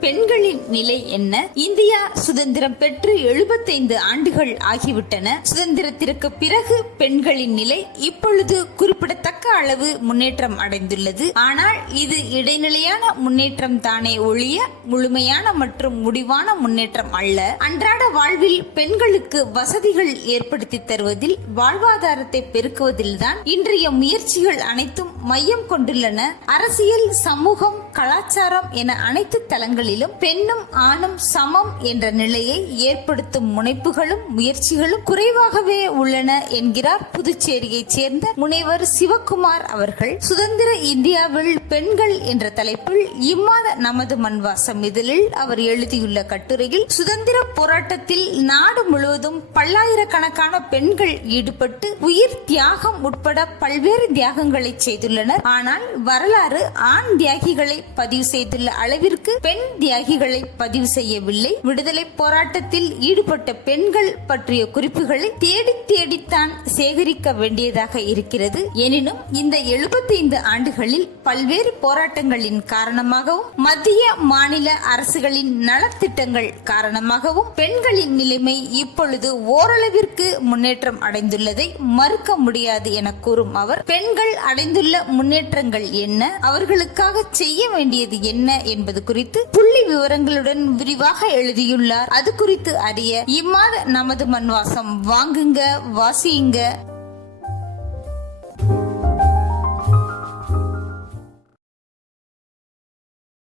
பெண்கள் மக்களின் நிலை என்ன? இந்தியா சுதந்திரம் பெற்று எழுபத்தைந்து ஆண்டுகள் ஆகிவிட்டன. சுதந்திரத்திற்கு பிறகு பெண்களின் நிலை இப்பொழுது குறிப்பிடத்தக்க அளவு முன்னேற்றம் அடைந்துள்ளது. ஆனால் இது இடைநிலையான முன்னேற்றம் தானே ஒழிய முழுமையான மற்றும் முடிவான முன்னேற்றம் அல்ல. அன்றாட வாழ்வில் பெண்களுக்கு வசதிகள் ஏற்படுத்தி தருவதில் வாழ்வாதாரத்தை பெருக்குவதில்தான் இன்றைய முயற்சிகள் அனைத்தும் மையம் கொண்டுள்ளன. அரசியல் சமூகம் கலாச்சாரம் என அனைத்து தளங்களிலும் பெண் பெண்ணும் ஆணும் சமம் என்ற நிலையை ஏற்படுத்தும் முனைப்புகளும் முயற்சிகளும் குறைவாகவே உள்ளன என்கிறார் புதுச்சேரியைச் சேர்ந்த முனைவர் சிவக்குமார் அவர்கள். சுதந்திர இந்தியாவில் பெண்கள் என்ற தலைப்பில் இம்மாத நமது மண்வாசம் இதழில் அவர் எழுதியுள்ள கட்டுரையில் சுதந்திர போராட்டத்தில் நாடு முழுவதும் பல்லாயிரக்கணக்கான பெண்கள் ஈடுபட்டு உயிர் தியாகம் உட்பட பல்வேறு தியாகங்களை செய்துள்ளனர். ஆனால் வரலாறு ஆண் தியாகிகளை பதிவு செய்துள்ள அளவிற்கு பெண் தியாகிகள் பதிவு செய்யவில்லை. விடுதலை போராட்டத்தில் ஈடுபட்ட பெண்கள் பற்றிய குறிப்புகளை தேடி தேடித்தான் சேகரிக்க வேண்டியதாக இருக்கிறது. எனினும் இந்த எழுபத்தைந்து ஆண்டுகளில் பல்வேறு போராட்டங்களின் காரணமாகவும் மத்திய மாநில அரசுகளின் நலத்திட்டங்கள் காரணமாகவும் பெண்களின் நிலைமை இப்பொழுது ஓரளவிற்கு முன்னேற்றம் அடைந்துள்ளதை மறுக்க முடியாது என கூறும் அவர் பெண்கள் அடைந்துள்ள முன்னேற்றங்கள் என்ன? அவர்களுக்காக செய்ய வேண்டியது என்ன? என்பது குறித்து புள்ளி விவரங்களுடன் விரிவாக எழுதியுள்ளார். அது குறித்து அறிய இம்மாத நமது மண்வாசம் வாங்குங்க வாசியுங்க.